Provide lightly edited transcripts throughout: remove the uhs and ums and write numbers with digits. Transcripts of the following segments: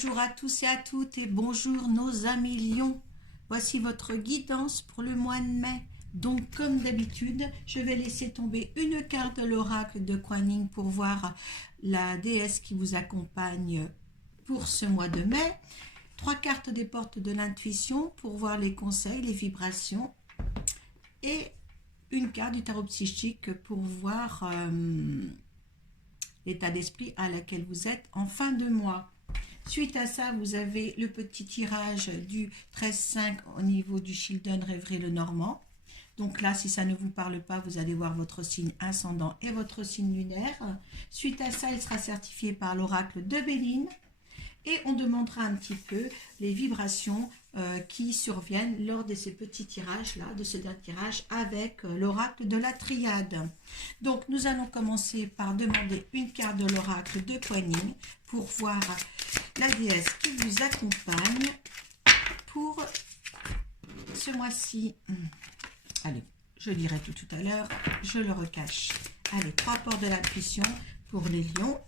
Bonjour à tous et à toutes et bonjour nos amis lions. Voici votre guidance pour le mois de mai. Donc comme d'habitude, je vais laisser tomber une carte de l'oracle de Kuan Yin pour voir la déesse qui vous accompagne pour ce mois de mai. 3 cartes des portes de l'intuition pour voir les conseils, les vibrations. Et une carte du tarot psychique pour voir l'état d'esprit à laquelle vous êtes en fin de mois. Suite à ça, vous avez le petit tirage du 13-5 au niveau du Children Rêverie le Normand. Donc là, si ça ne vous parle pas, vous allez voir votre signe ascendant et votre signe lunaire. Suite à ça, il sera certifié par l'oracle de Béline. Et on demandera un petit peu les vibrations qui surviennent lors de ces petits tirages-là, de ce dernier tirage avec l'oracle de la triade. Donc, nous allons commencer par demander une carte de l'oracle de Kuan Yin pour voir la déesse qui vous accompagne pour ce mois-ci. Allez, je lirai tout à l'heure, je le recache. Allez, 3 portes de l'intuition pour les lions.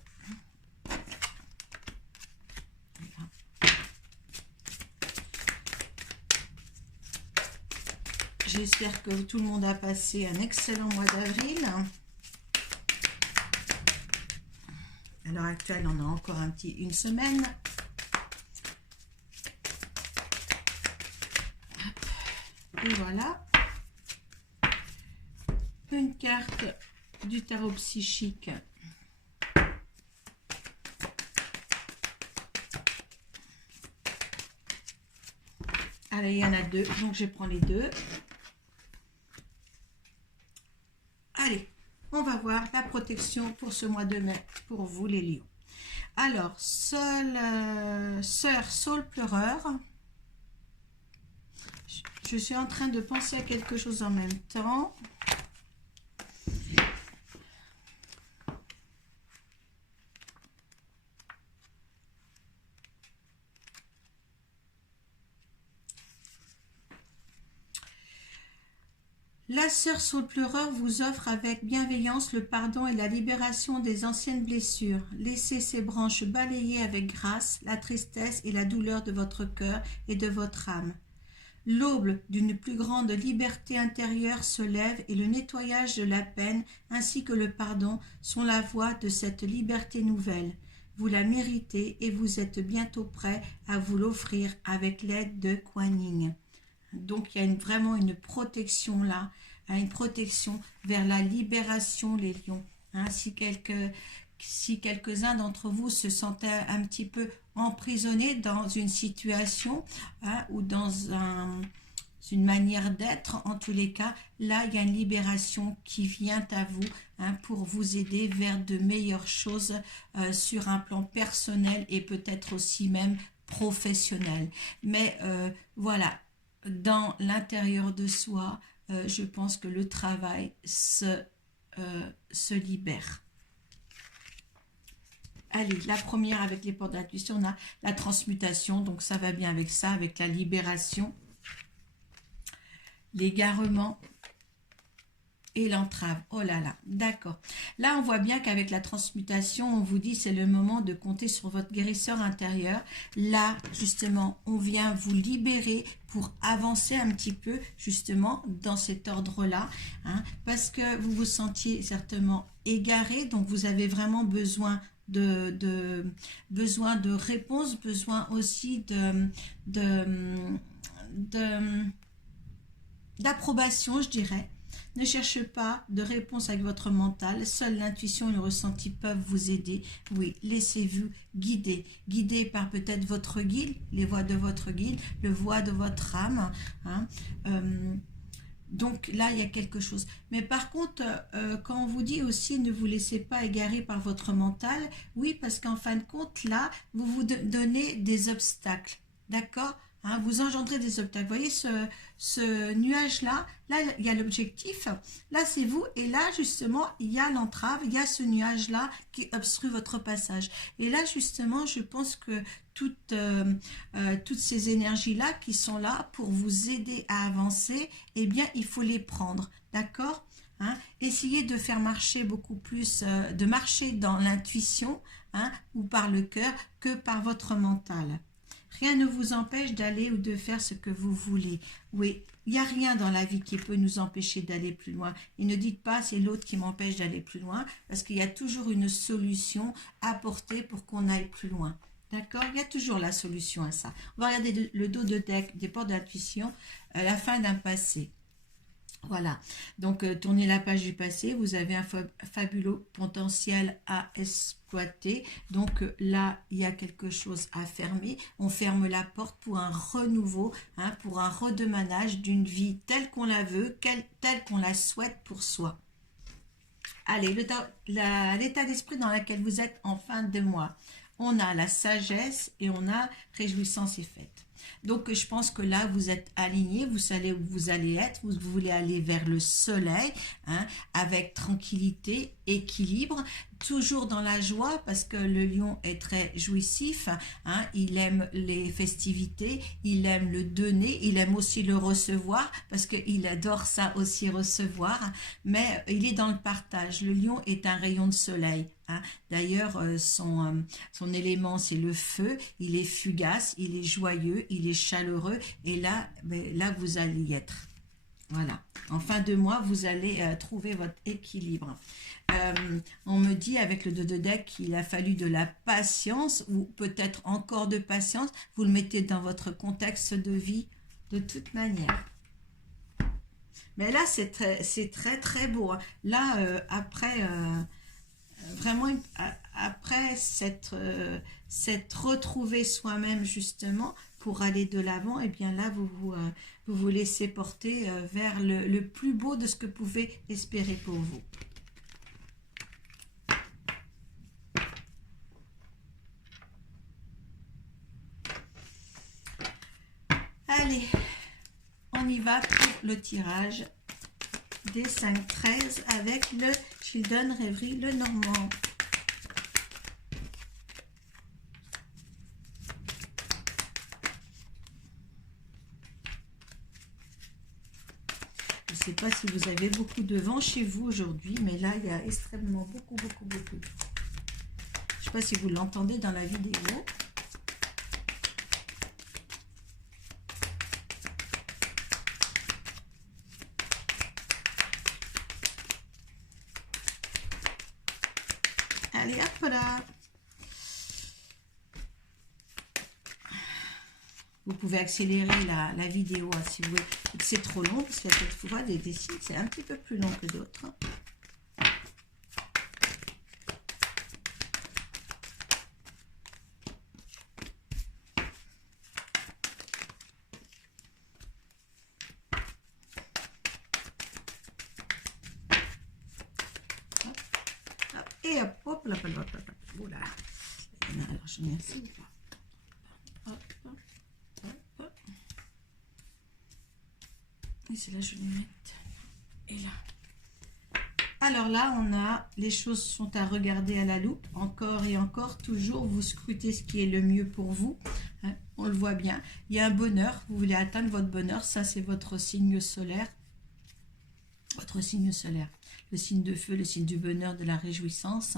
J'espère que tout le monde a passé un excellent mois d'avril. À l'heure actuelle, on a encore une semaine. Et voilà. Une carte du tarot psychique. Allez, il y en a 2, donc je prends les 2. Allez, on va voir la protection pour ce mois de mai, pour vous les lions. Alors, sœur Saule pleureur. Je suis en train de penser à quelque chose en même temps. La sœur Saule pleureur vous offre avec bienveillance le pardon et la libération des anciennes blessures. Laissez ces branches balayer avec grâce la tristesse et la douleur de votre cœur et de votre âme. L'aube d'une plus grande liberté intérieure se lève et le nettoyage de la peine ainsi que le pardon sont la voie de cette liberté nouvelle. Vous la méritez et vous êtes bientôt prêt à vous l'offrir avec l'aide de Kuan Yin. Donc il y a vraiment une protection là, une protection vers la libération les lions. Si quelques-uns d'entre vous se sentaient un petit peu emprisonnés dans une situation ou dans une manière d'être, en tous les cas, là il y a une libération qui vient à vous pour vous aider vers de meilleures choses sur un plan personnel et peut-être aussi même professionnel. Mais voilà. Dans l'intérieur de soi, je pense que le travail se libère. Allez, la première avec les portes d'intuition, on a la transmutation, donc ça va bien avec ça, avec la libération, l'égarement et l'entrave. Oh là là, d'accord. Là, on voit bien qu'avec la transmutation, on vous dit c'est le moment de compter sur votre guérisseur intérieur. Là, justement, on vient vous libérer pour avancer un petit peu, justement, dans cet ordre-là, parce que vous vous sentiez certainement égaré, donc vous avez vraiment besoin besoin de réponses, besoin aussi d'approbation, je dirais. Ne cherchez pas de réponse avec votre mental, seule l'intuition et le ressenti peuvent vous aider. Oui, laissez-vous guider, guidé par peut-être votre guide, les voix de votre guide, le voix de votre âme. Donc là, il y a quelque chose. Mais par contre, quand on vous dit aussi ne vous laissez pas égarer par votre mental, oui, parce qu'en fin de compte, là, vous vous donnez des obstacles, d'accord ? Vous engendrez des obstacles. Vous voyez ce nuage-là, là, il y a l'objectif, là, c'est vous, et là, justement, il y a l'entrave, il y a ce nuage-là qui obstrue votre passage. Et là, justement, je pense que toutes ces énergies-là qui sont là pour vous aider à avancer, eh bien, il faut les prendre, d'accord ? Essayez de faire marcher beaucoup plus, de marcher dans l'intuition, hein, ou par le cœur que par votre mental. Rien ne vous empêche d'aller ou de faire ce que vous voulez. Oui, il n'y a rien dans la vie qui peut nous empêcher d'aller plus loin. Et ne dites pas c'est l'autre qui m'empêche d'aller plus loin, parce qu'il y a toujours une solution à apporter pour qu'on aille plus loin. D'accord? Il y a toujours la solution à ça. On va regarder le dos de deck des portes de l'intuition, la fin d'un passé. Voilà, donc tournez la page du passé, vous avez un fabuleux potentiel à exploiter. Donc là, il y a quelque chose à fermer. On ferme la porte pour un renouveau, hein, pour un redémarrage d'une vie telle qu'on la veut, telle qu'on la souhaite pour soi. Allez, l'état d'esprit dans lequel vous êtes en fin de mois. On a la sagesse et on a réjouissance et fête. Donc, je pense que là, vous êtes aligné, vous savez où vous allez être, vous voulez aller vers le soleil, hein, avec tranquillité, équilibre, toujours dans la joie, parce que le lion est très jouissif, hein, il aime les festivités, il aime le donner, il aime aussi le recevoir, parce qu'il adore ça aussi recevoir, mais il est dans le partage. Le lion est un rayon de soleil. Hein. D'ailleurs, son élément, c'est le feu, il est fugace, il est joyeux, il est chaleureux, et là, vous allez y être. Voilà, en fin de mois, vous allez trouver votre équilibre. On me dit avec le 2 de deck qu'il a fallu de la patience, ou peut-être encore de patience, vous le mettez dans votre contexte de vie de toute manière. Mais là, c'est très très beau. Hein. Là, après... vraiment après s'être retrouvé soi-même justement pour aller de l'avant, et bien là vous vous laissez porter vers le plus beau de ce que vous pouvez espérer pour vous. Allez, on y va pour le tirage des 5-13 avec le Children Rêverie, le Normand. Je ne sais pas si vous avez beaucoup de vent chez vous aujourd'hui, mais là, il y a extrêmement beaucoup. Je ne sais pas si vous l'entendez dans la vidéo. Allez, hop là. Vous pouvez accélérer la vidéo hein, si vous voulez. C'est trop long, parce qu'il y a quelquefois des signes, c'est un petit peu plus long que d'autres. Et hop, hop, là, voilà. Alors, je mets ainsi. Et c'est là, je vais mettre. Et là. Alors là, on a, les choses sont à regarder à la loupe. Encore et encore, toujours, vous scrutez ce qui est le mieux pour vous. Hein, on le voit bien. Il y a un bonheur. Vous voulez atteindre votre bonheur. Ça, c'est votre signe solaire. Votre signe solaire. Le signe de feu, le signe du bonheur, de la réjouissance.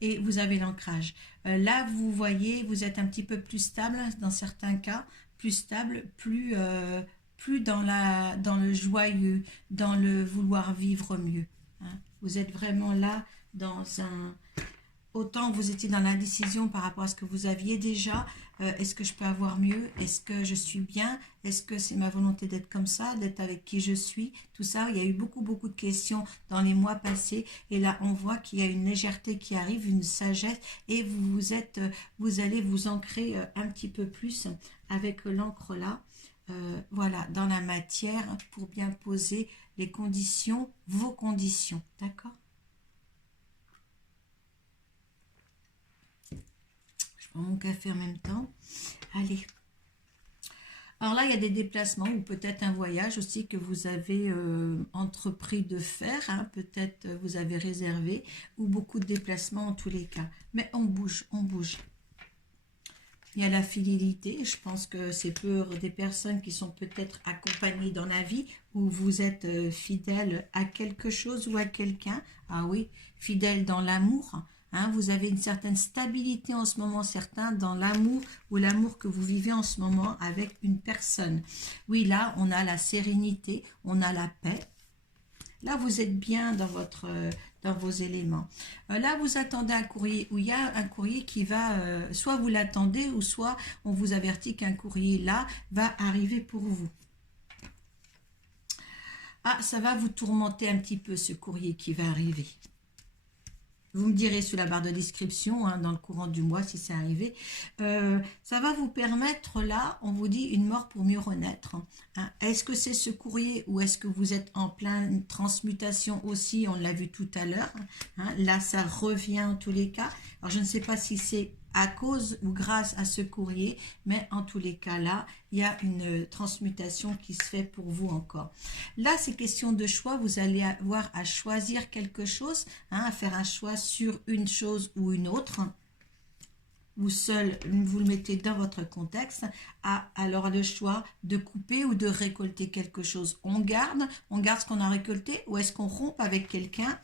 Et vous avez l'ancrage. Là, vous voyez, vous êtes un petit peu plus stable dans certains cas. Plus stable, plus dans le joyeux, dans le vouloir vivre mieux. Hein. Vous êtes vraiment là dans un... Autant vous étiez dans l'indécision par rapport à ce que vous aviez déjà. Est-ce que je peux avoir mieux? Est-ce que je suis bien? Est-ce que c'est ma volonté d'être comme ça, d'être avec qui je suis? Tout ça, il y a eu beaucoup de questions dans les mois passés. Et là, on voit qu'il y a une légèreté qui arrive, une sagesse. Et vous allez vous ancrer un petit peu plus avec l'encre là. Voilà, dans la matière pour bien poser les conditions, vos conditions. D'accord? Mon café en même temps. Allez. Alors là, il y a des déplacements ou peut-être un voyage aussi que vous avez entrepris de faire. Hein, peut-être vous avez réservé ou beaucoup de déplacements en tous les cas. Mais on bouge, on bouge. Il y a la fidélité. Je pense que c'est pour des personnes qui sont peut-être accompagnées dans la vie où vous êtes fidèle à quelque chose ou à quelqu'un. Ah oui, fidèle dans l'amour. hein, vous avez une certaine stabilité en ce moment, certains dans l'amour ou l'amour que vous vivez en ce moment avec une personne. Oui, là, on a la sérénité, on a la paix. Là, vous êtes bien dans vos éléments. Là, vous attendez un courrier, où il y a un courrier qui va, soit vous l'attendez, ou soit on vous avertit qu'un courrier là va arriver pour vous. Ah, ça va vous tourmenter un petit peu ce courrier qui va arriver. Vous me direz sous la barre de description, hein, dans le courant du mois, si c'est arrivé. Ça va vous permettre, là, on vous dit une mort pour mieux renaître. Hein. Est-ce que c'est ce courrier ou est-ce que vous êtes en pleine transmutation aussi? On l'a vu tout à l'heure. Hein. Là, ça revient en tous les cas. Alors, je ne sais pas si c'est à cause ou grâce à ce courrier, mais en tous les cas là, il y a une transmutation qui se fait pour vous encore. Là, c'est question de choix, vous allez avoir à choisir quelque chose, hein, à faire un choix sur une chose ou une autre. Vous seul, vous le mettez dans votre contexte, alors le choix de couper ou de récolter quelque chose. On garde ce qu'on a récolté ou est-ce qu'on rompt avec quelqu'un?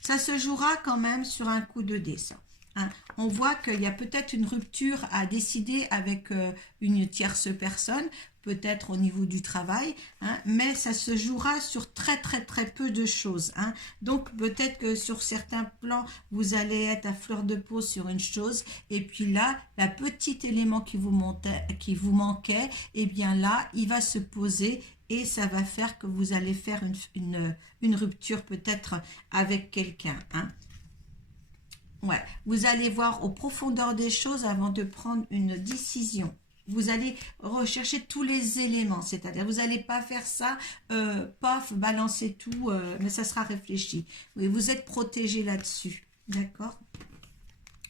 Ça se jouera quand même sur un coup de dé, ça. Hein. On voit qu'il y a peut-être une rupture à décider avec une tierce personne, peut-être au niveau du travail, hein, mais ça se jouera sur très peu de choses. Hein. Donc peut-être que sur certains plans, vous allez être à fleur de peau sur une chose, et puis là, la petite élément qui vous manquait, eh bien là, il va se poser, et ça va faire que vous allez faire une rupture peut-être avec quelqu'un. Hein. Ouais, vous allez voir aux profondeurs des choses avant de prendre une décision. Vous allez rechercher tous les éléments, c'est-à-dire vous n'allez pas faire ça, paf, balancer tout, mais ça sera réfléchi. Oui, vous êtes protégé là-dessus, d'accord ?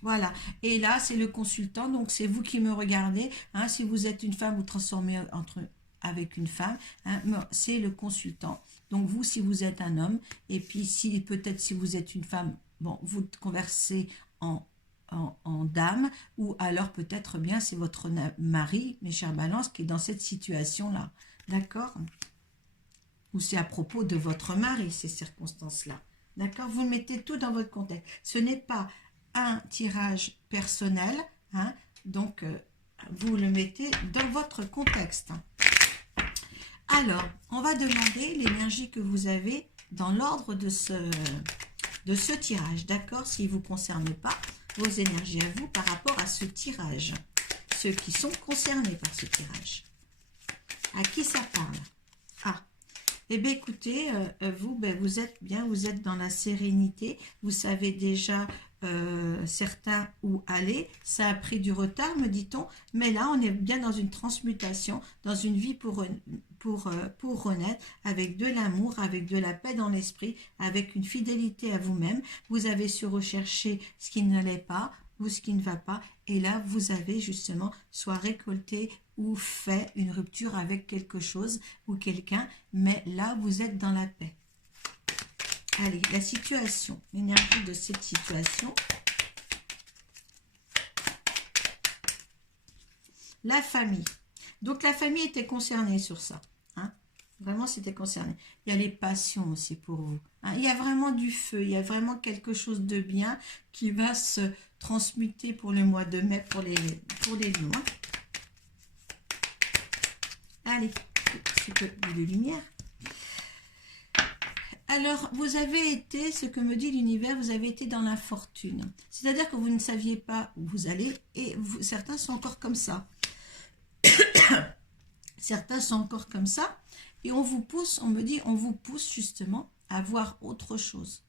Voilà, et là c'est le consultant, donc c'est vous qui me regardez. Hein, si vous êtes une femme, vous transformez avec une femme, hein, c'est le consultant. Donc vous, si vous êtes un homme, et puis si peut-être si vous êtes une femme, bon, vous conversez en dame, ou alors peut-être bien c'est votre mari, mes chers balances, qui est dans cette situation-là, d'accord? Ou c'est à propos de votre mari, ces circonstances-là, d'accord? Vous mettez tout dans votre contexte. Ce n'est pas un tirage personnel, hein, donc vous le mettez dans votre contexte. Alors, on va demander l'énergie que vous avez dans l'ordre de ce tirage, d'accord? S'il ne vous concerne pas, vos énergies à vous par rapport à ce tirage. Ceux qui sont concernés par ce tirage. À qui ça parle? Ah, eh bien écoutez, vous, vous êtes bien, vous êtes dans la sérénité, vous savez déjà certains où aller, ça a pris du retard, me dit-on, mais là on est bien dans une transmutation, dans une vie pour renaître, avec de l'amour, avec de la paix dans l'esprit, avec une fidélité à vous-même. Vous avez su rechercher ce qui n'allait pas ou ce qui ne va pas, et là vous avez justement soit récolté ou fait une rupture avec quelque chose ou quelqu'un, mais là vous êtes dans la paix. Allez, la situation, l'énergie de cette situation. La famille. Donc la famille était concernée sur ça. Hein. Vraiment, c'était concerné. Il y a les passions aussi pour vous. Hein. Il y a vraiment du feu, il y a vraiment quelque chose de bien qui va se transmuter pour le mois de mai, pour les lions. Hein. Allez, un petit peu de lumière. Alors, vous avez été, ce que me dit l'univers, vous avez été dans l'infortune. C'est-à-dire que vous ne saviez pas où vous allez et certains sont encore comme ça. Certains sont encore comme ça et on vous pousse, on me dit, on vous pousse justement à voir autre chose.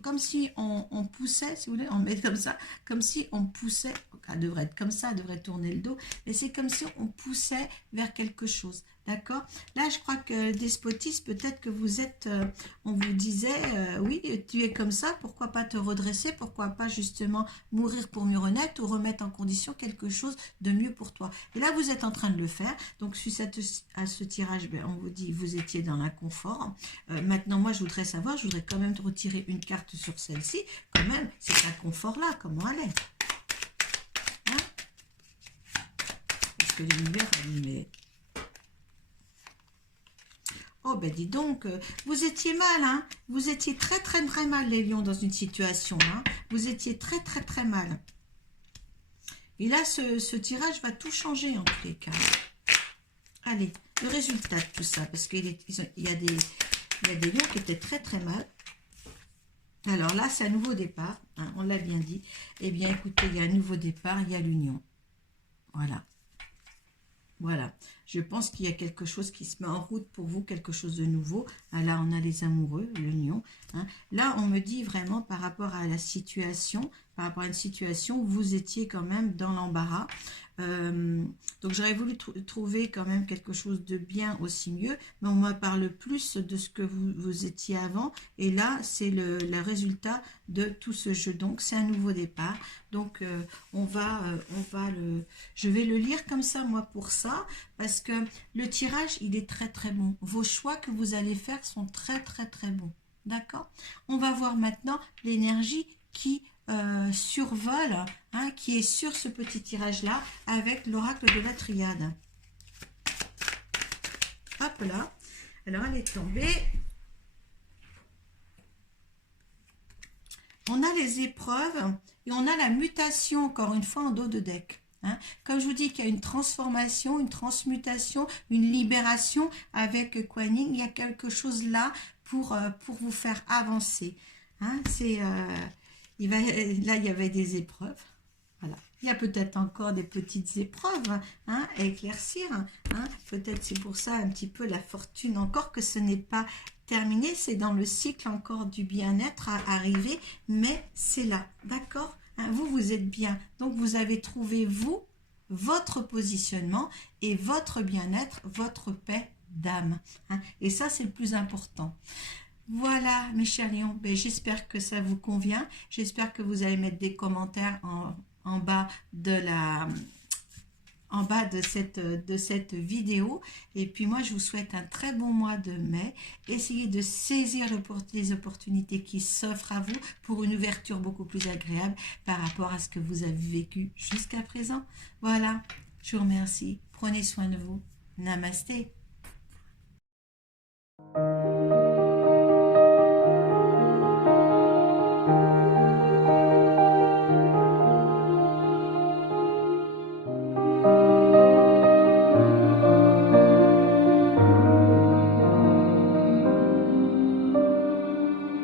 Comme si on poussait, si vous voulez, on met comme ça, comme si on poussait, elle devrait être comme ça, elle devrait tourner le dos, mais c'est comme si on poussait vers quelque chose, d'accord? Là, je crois que despotisme, peut-être que vous êtes, on vous disait, oui, tu es comme ça, pourquoi pas te redresser, pourquoi pas justement mourir pour mieux renaître ou remettre en condition quelque chose de mieux pour toi. Et là, vous êtes en train de le faire, donc suite à ce tirage, on vous dit, vous étiez dans l'inconfort. Maintenant, moi, je voudrais savoir, je voudrais quand même te retirer une carte sur celle-ci, quand même, cet inconfort-là, comment elle est? Hein? Parce que l'univers a dit, mais... Oh ben dis donc, vous étiez mal, hein. Vous étiez très très très mal les lions dans une situation, hein. Vous étiez très très très mal. Et là, ce tirage va tout changer en tous les cas. Allez, le résultat de tout ça, parce qu'il y a des lions qui étaient très très mal. Alors là, c'est un nouveau départ, hein, on l'a bien dit. Eh bien, écoutez, il y a un nouveau départ, il y a l'union. Voilà. Voilà. Je pense qu'il y a quelque chose qui se met en route pour vous, quelque chose de nouveau. Ah, là, on a les amoureux, l'union. Hein. Là, on me dit vraiment par rapport à la situation, par rapport à une situation où vous étiez quand même dans l'embarras. Donc, j'aurais voulu trouver quand même quelque chose de bien aussi mieux, mais on me parle plus de ce que vous étiez avant. Et là, c'est le résultat de tout ce jeu. Donc, c'est un nouveau départ. Donc, je vais le lire comme ça, moi, pour ça, parce que le tirage, il est très, très bon. Vos choix que vous allez faire sont très, très, très bons. D'accord? On va voir maintenant l'énergie qui survole, hein, qui est sur ce petit tirage-là, avec l'oracle de la triade. Hop là. Alors, elle est tombée. On a les épreuves et on a la mutation, encore une fois, en dos de deck. Hein. Comme je vous dis qu'il y a une transformation, une transmutation, une libération avec Kuan Yin, il y a quelque chose là pour vous faire avancer. Hein. Là, il y avait des épreuves. Voilà. Il y a peut-être encore des petites épreuves, hein, à éclaircir. Hein. Peut-être c'est pour ça un petit peu la fortune, encore que ce n'est pas terminé. C'est dans le cycle encore du bien-être à arriver, mais c'est là, d'accord, hein, vous êtes bien. Donc, vous avez trouvé, vous, votre positionnement et votre bien-être, votre paix d'âme. Hein. Et ça, c'est le plus important. Voilà, mes chers lions, ben, j'espère que ça vous convient. J'espère que vous allez mettre des commentaires en bas de cette vidéo. Et puis moi, je vous souhaite un très bon mois de mai. Essayez de saisir les opportunités qui s'offrent à vous pour une ouverture beaucoup plus agréable par rapport à ce que vous avez vécu jusqu'à présent. Voilà, je vous remercie. Prenez soin de vous. Namasté.